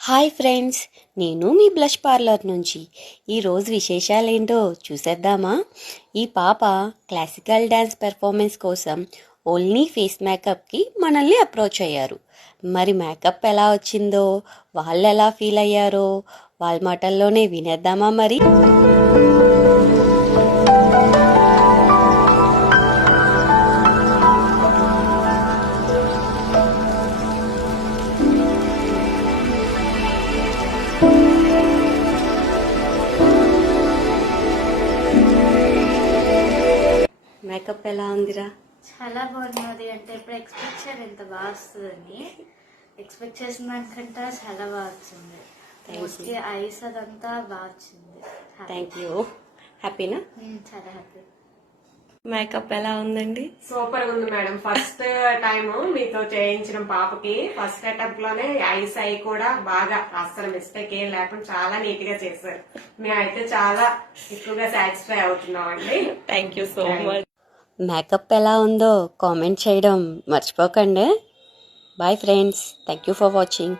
Hi friends, నేను మీ blush parlour నుంచి. ఈరోజు విశేషాలేంటో చూసేద్దామా? ఈ పాప క్లాసికల్ డ్యాన్స్ పెర్ఫార్మెన్స్ కోసం ఓన్లీ ఫేస్ మేకప్కి మనల్ని అప్రోచ్ అయ్యారు. మరి మేకప్ ఎలా వచ్చిందో, వాళ్ళు ఎలా ఫీల్ అయ్యారో వాళ్ళ మాటల్లోనే వినేద్దామా మరి? మేకప్ ఎలా ఉందిరా? చాలా బాగున్నది. అంటే ఇప్పుడు ఎక్స్పెక్ట్ చేయరు ఎంత బాగా వస్తుందని. ఎక్స్పెక్ట్ చేసిన దానికంటే చాలా బాగా వచ్చింది. మోస్ట్లీ ఐస్ అదంతా బాగా వచ్చింది. Thank you. హ్యాపీనా? చాలా హ్యాపీ. మేకప్ ఎలా ఉందండి? సూపర్ గా ఉంది మేడం. ఫస్ట్ టైం మీతో చేయించిన పాపకి ఫస్ట్ అటెంప్ట్ లోనే ఐస్ ఐ కూడా బాగా అస్సలు మిస్టేక్ ఏం లేకుండా చాలా నీట్ గా చేశారు. మేమైతే చాలా ఎక్కువగా సాటిస్ఫై అవుతున్నాం అండి. Thank you so much. Makeup ఎలా ఉందో కామెంట్ చేయడం మర్చిపోకండి. Bye friends, thank you for watching.